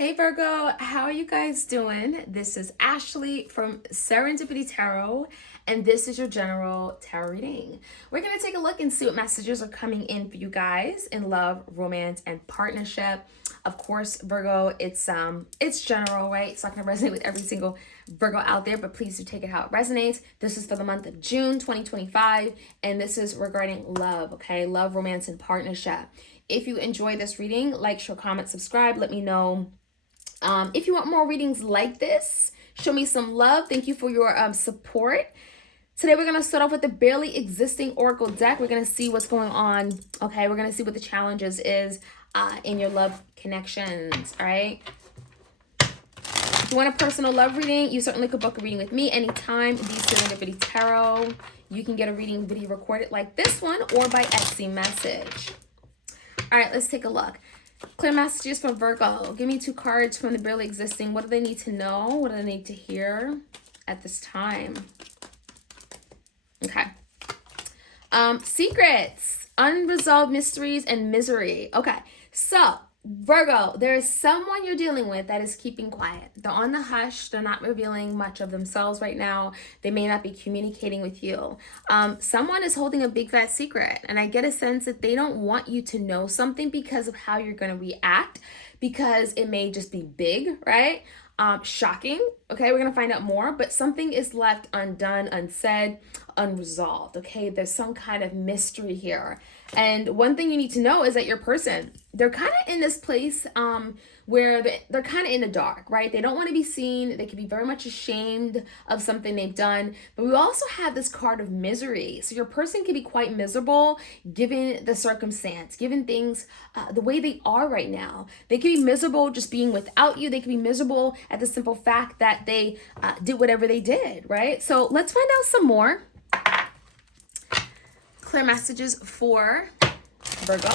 Hey Virgo, how are you guys doing? This is Ashley from Serendipity Tarot, and this is your general tarot reading. We're going to take a look and see what messages are coming in for you guys in love, romance, and partnership. Of course, Virgo, it's general, right? It's not going to resonate with every single Virgo out there, but please do take it how it resonates. This is for the month of June 2025, and this is regarding love, okay? Love, romance, and partnership. If you enjoy this reading, like, share, comment, subscribe. Let me know if you want more readings like this. Show me some love. Thank you for your support. Today we're going to start off with the barely existing oracle deck. We're going to see what's going on. Okay, we're going to see what the challenges is in your love connections. All right. If you want a personal love reading, you certainly could book a reading with me anytime. The Serendipity Tarot. You can get a reading video recorded like this one or by Etsy message. All right, let's take a look. Clear messages from Virgo. Give me 2 cards from the barely existing. What do they need to know? What do they need to hear at this time? Okay. Secrets, unresolved mysteries, and misery. Okay. So, Virgo, there is someone you're dealing with that is keeping quiet. They're on the hush. They're not revealing much of themselves right now. They may not be communicating with you. Someone is holding a big fat secret, and I get a sense that they don't want you to know something because of how you're going to react, because it may just be big, right? Shocking. Okay, we're going to find out more, but something is left undone, unsaid, unresolved. Okay, there's some kind of mystery here. And one thing you need to know is that your person, they're kind of in this place where they're kind of in the dark, right? They don't want to be seen. They can be very much ashamed of something they've done. But we also have this card of misery. So your person can be quite miserable given the circumstance, given things the way they are right now. They can be miserable just being without you. They can be miserable at the simple fact that they did whatever they did, right? So let's find out some more. Clear messages for Virgo.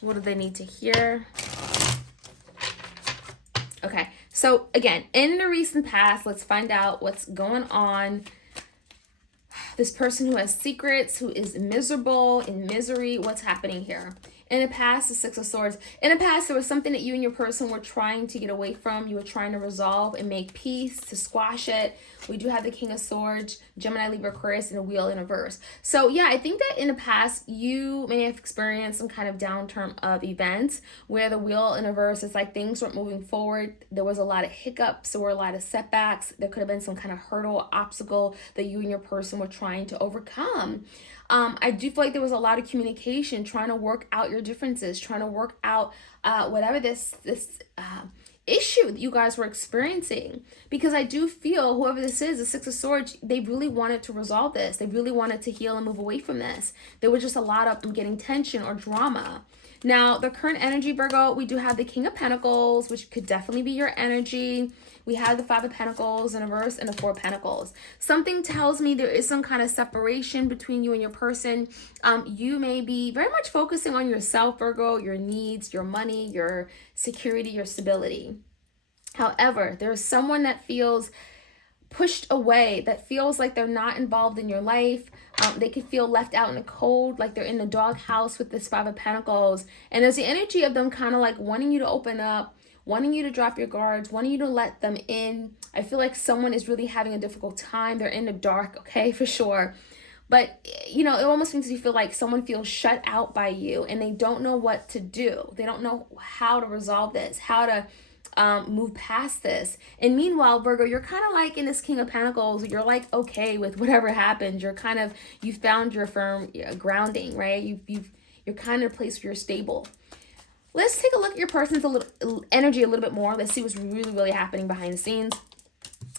What do they need to hear? Okay, so again, in the recent past, let's find out what's going on. This person who has secrets, who is miserable, in misery, what's happening here? In the past, the 6 of Swords. In the past, there was something that you and your person were trying to get away from. You were trying to resolve and make peace, to squash it. We do have the King of Swords, Gemini, Libra, Aquarius, and a wheel in reverse. So yeah, I think that in the past, you may have experienced some kind of downturn of events where the wheel in reverse is like things weren't moving forward. There was a lot of hiccups. There were a lot of setbacks. There could have been some kind of hurdle, obstacle that you and your person were trying to overcome. I do feel like there was a lot of communication, trying to work out your differences, trying to work out whatever this issue that you guys were experiencing. Because I do feel whoever this is, the 6 of Swords, they really wanted to resolve this. They really wanted to heal and move away from this. There was just a lot of getting tension or drama. Now, the current energy, Virgo, we do have the King of Pentacles, which could definitely be your energy. We have the 5 of Pentacles in reverse and the 4 of Pentacles. Something tells me there is some kind of separation between you and your person. You may be very much focusing on yourself, Virgo, your needs, your money, your security, your stability. However, there is someone that feels pushed away, that feels like they're not involved in your life. They could feel left out in the cold, like they're in the doghouse with this 5 of Pentacles. And there's the energy of them kind of like wanting you to open up, wanting you to drop your guards, wanting you to let them in. I feel like someone is really having a difficult time. They're in the dark, okay, for sure. But, you know, it almost makes you feel like someone feels shut out by you and they don't know what to do. They don't know how to resolve this, how to move past this. And meanwhile, Virgo, you're kind of like in this King of Pentacles. You're like okay with whatever happens. You're kind of, you found your firm grounding, right? You're kind of a place where you're stable. Let's take a look at your person's energy a little bit more. Let's see what's really, really happening behind the scenes.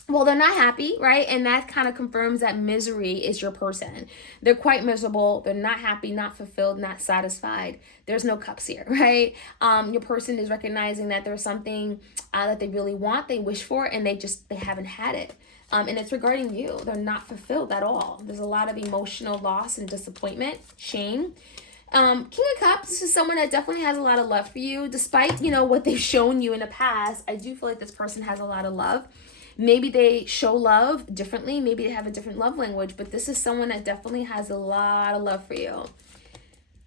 Well, they're not happy, right? And that kind of confirms that misery is your person. They're quite miserable. They're not happy, not fulfilled, not satisfied. There's no cups here, right? Your person is recognizing that there's something that they really want, they wish for, and they haven't had it. And it's regarding you. They're not fulfilled at all. There's a lot of emotional loss and disappointment, shame. King of Cups, this is someone that definitely has a lot of love for you. Despite, you know, what they've shown you in the past, I do feel like this person has a lot of love. Maybe they show love differently. Maybe they have a different love language, but this is someone that definitely has a lot of love for you.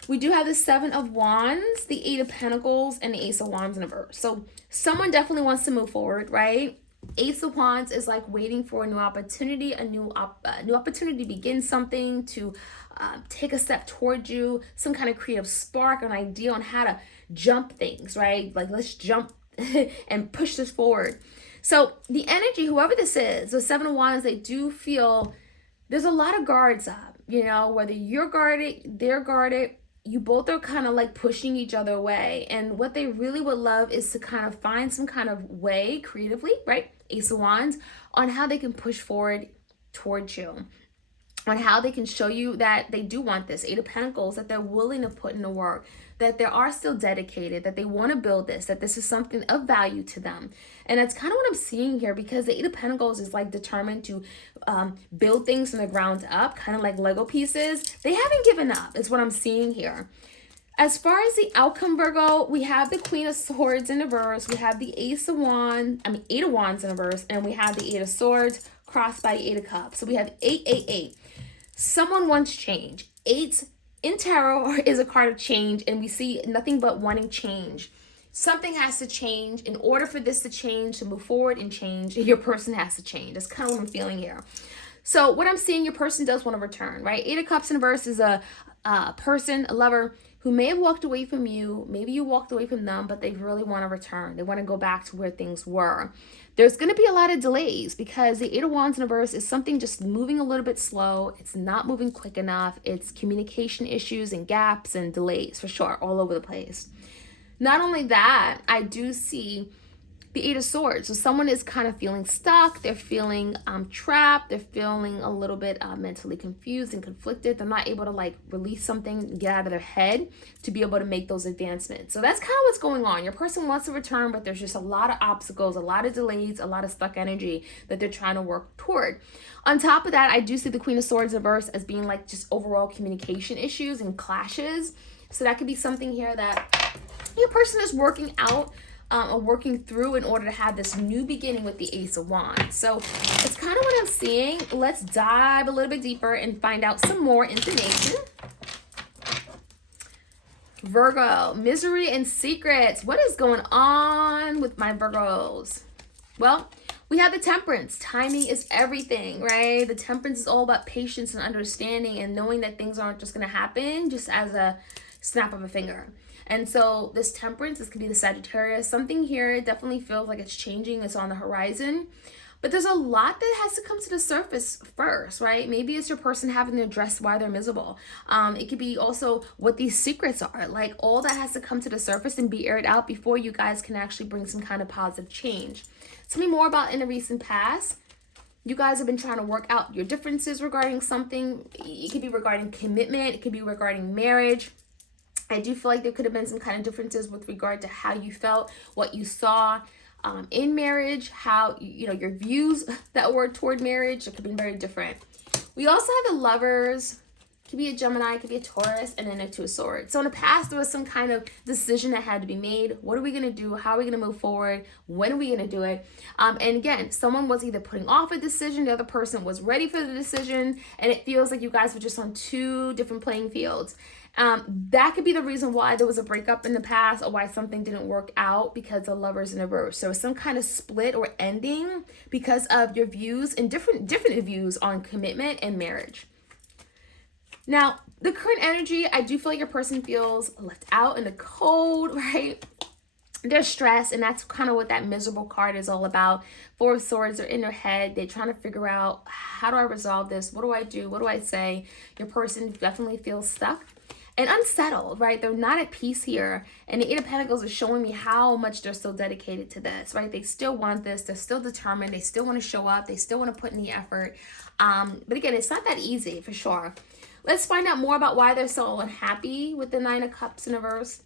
We do have the Seven of Wands, the Eight of Pentacles, and the Ace of Wands in reverse. So someone definitely wants to move forward, right? Ace of Wands is like waiting for a new opportunity, a new opportunity to begin something, to take a step towards you, some kind of creative spark, an idea on how to jump things, right? Like, let's jump and push this forward. So the energy, whoever this is, the Seven of Wands, they do feel there's a lot of guards up, you know, whether you're guarded, they're guarded, you both are kind of like pushing each other away. And what they really would love is to kind of find some kind of way creatively, right? Ace of Wands, on how they can push forward towards you, on how they can show you that they do want this. Eight of Pentacles, that they're willing to put in the work, that they are still dedicated, that they want to build this, that this is something of value to them. And that's kind of what I'm seeing here, because the Eight of Pentacles is like determined to build things from the ground up, kind of like Lego pieces. They haven't given up, is what I'm seeing here. As far as the outcome, Virgo, we have the Queen of Swords in reverse, we have the Eight of Wands in reverse, and we have the Eight of Swords crossed by the Eight of Cups. So we have 888. Someone wants change. 8 in tarot is a card of change, and we see nothing but wanting change. Something has to change. In order for this to change, to move forward and change, your person has to change. That's kind of what I'm feeling here. So what I'm seeing, your person does want to return, right? Eight of Cups in reverse is a person, a lover, who may have walked away from you. Maybe you walked away from them, but they really want to return. They want to go back to where things were. There's going to be a lot of delays, because the Eight of Wands in reverse is something just moving a little bit slow. It's not moving quick enough. It's communication issues and gaps and delays, for sure, all over the place. Not only that, I do see the Eight of Swords. So someone is kind of feeling stuck. They're feeling trapped. They're feeling a little bit mentally confused and conflicted. They're not able to like release something, get out of their head to be able to make those advancements. So that's kind of what's going on. Your person wants to return, but there's just a lot of obstacles, a lot of delays, a lot of stuck energy that they're trying to work toward. On top of that, I do see the Queen of Swords reverse as being like just overall communication issues and clashes. So that could be something here that your person is working out or working through in order to have this new beginning with the Ace of Wands. So it's kind of what I'm seeing. Let's dive a little bit deeper and find out some more information. Virgo, misery and secrets. What is going on with my Virgos? Well, we have the Temperance. Timing is everything, right? The Temperance is all about patience and understanding and knowing that things aren't just going to happen just as a snap of a finger. And so this Temperance, this could be the Sagittarius. Something here definitely feels like it's changing. It's on the horizon. But there's a lot that has to come to the surface first, right? Maybe it's your person having to address why they're miserable. It could be also what these secrets are. Like, all that has to come to the surface and be aired out before you guys can actually bring some kind of positive change. Tell me more about in the recent past. You guys have been trying to work out your differences regarding something. It could be regarding commitment. It could be regarding marriage. I do feel like there could have been some kind of differences with regard to how you felt, what you saw in marriage, how, you know, your views that were toward marriage. It could be very different. We also have the Lovers. It could be a Gemini, it could be a Taurus, and then a Two of Swords. So in the past, there was some kind of decision that had to be made. What are we going to do? How are we going to move forward? When are we going to do it? And again, someone was either putting off a decision, the other person was ready for the decision, and it feels like you guys were just on two different playing fields. That could be the reason why there was a breakup in the past, or why something didn't work out, because the Lovers in reverse. So some kind of split or ending because of your views and different views on commitment and marriage. Now, the current energy, I do feel like your person feels left out in the cold, right? They're stressed, and that's kind of what that miserable card is all about. Four of Swords are in their head. They're trying to figure out, how do I resolve this? What do I do? What do I say? Your person definitely feels stuck and unsettled, right? They're not at peace here. And the Eight of Pentacles is showing me how much they're still dedicated to this, right? They still want this. They're still determined. They still want to show up. They still want to put in the effort. But again, it's not that easy, for sure. Let's find out more about why they're so unhappy with the Nine of Cups in reverse.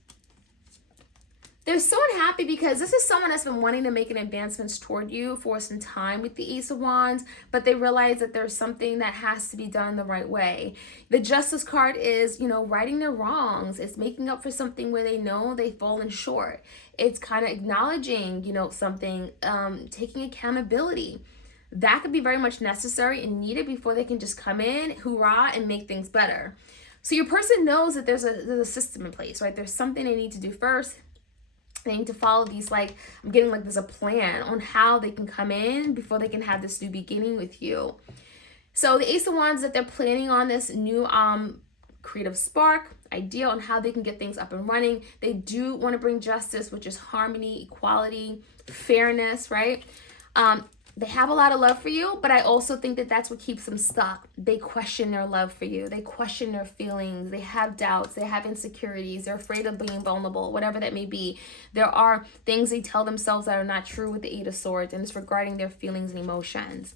They're so unhappy because this is someone that's been wanting to make an advancements toward you for some time with the Ace of Wands, but they realize that there's something that has to be done the right way. The Justice card is, you know, righting their wrongs. It's making up for something where they know they've fallen short. It's kind of acknowledging, you know, something, taking accountability. That could be very much necessary and needed before they can just come in, hoorah, and make things better. So your person knows that there's a system in place, right? There's something they need to do first. They need to follow these, like, I'm getting like there's a plan on how they can come in before they can have this new beginning with you. So the Ace of Wands, that they're planning on this new creative spark, idea on how they can get things up and running. They do want to bring justice, which is harmony, equality, fairness, right? They have a lot of love for you, but I also think that that's what keeps them stuck. They question their love for you. They question their feelings. They have doubts. They have insecurities. They're afraid of being vulnerable, whatever that may be. There are things they tell themselves that are not true with the Eight of Swords, and it's regarding their feelings and emotions.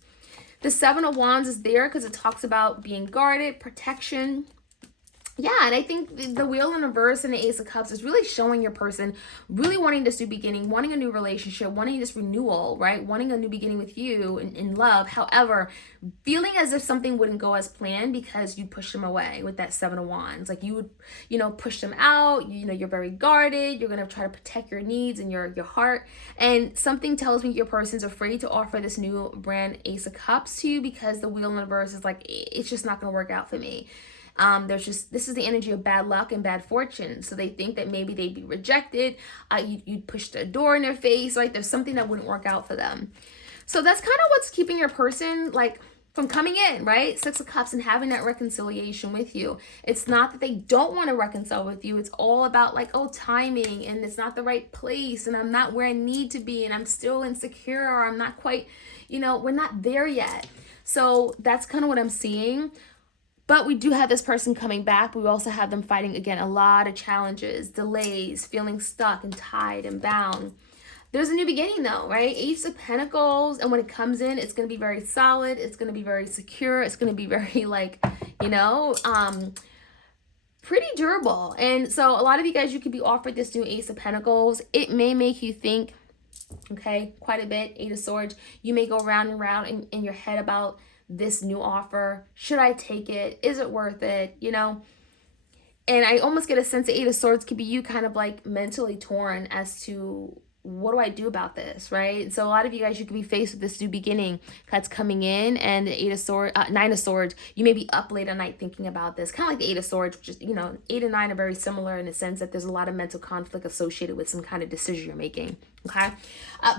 The Seven of Wands is there because it talks about being guarded, protection. Yeah, and I think the Wheel in reverse and the Ace of Cups is really showing your person really wanting this new beginning, wanting a new relationship, wanting this renewal, right? Wanting a new beginning with you in love. However, feeling as if something wouldn't go as planned because you pushed them away with that Seven of Wands. Like you would, push them out. You're very guarded. You're going to try to protect your needs and your heart. And something tells me your person's afraid to offer this new brand Ace of Cups to you because the Wheel in reverse is like, it's just not going to work out for me. This is the energy of bad luck and bad fortune. So they think that maybe they'd be rejected. You'd push the door in their face. Like there's something that wouldn't work out for them. So that's kind of what's keeping your person like from coming in, right? Six of Cups and having that reconciliation with you. It's not that they don't want to reconcile with you. It's all about like, timing, and it's not the right place, and I'm not where I need to be, and I'm still insecure, or I'm not quite, we're not there yet. So that's kind of what I'm seeing. But we do have this person coming back. We also have them fighting, again, a lot of challenges, delays, feeling stuck and tied and bound. There's a new beginning, though, right? Ace of Pentacles. And when it comes in, it's going to be very solid. It's going to be very secure. It's going to be very, pretty durable. And so a lot of you guys, you could be offered this new Ace of Pentacles. It may make you think, okay, quite a bit. Eight of Swords. You may go round and round in your head about this new offer. Should I take it? Is it worth it? And I almost get a sense that Eight of Swords could be you kind of like mentally torn as to what do I do about this, right? So a lot of you guys, you could be faced with this new beginning that's coming in, and the Nine of Swords, you may be up late at night thinking about this, kind of like the Eight of Swords, which is, 8 and 9 are very similar in the sense that there's a lot of mental conflict associated with some kind of decision you're making, okay?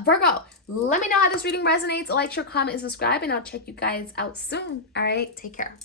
Virgo, let me know how this reading resonates. Like, share, comment, and subscribe, and I'll check you guys out soon. All right, take care.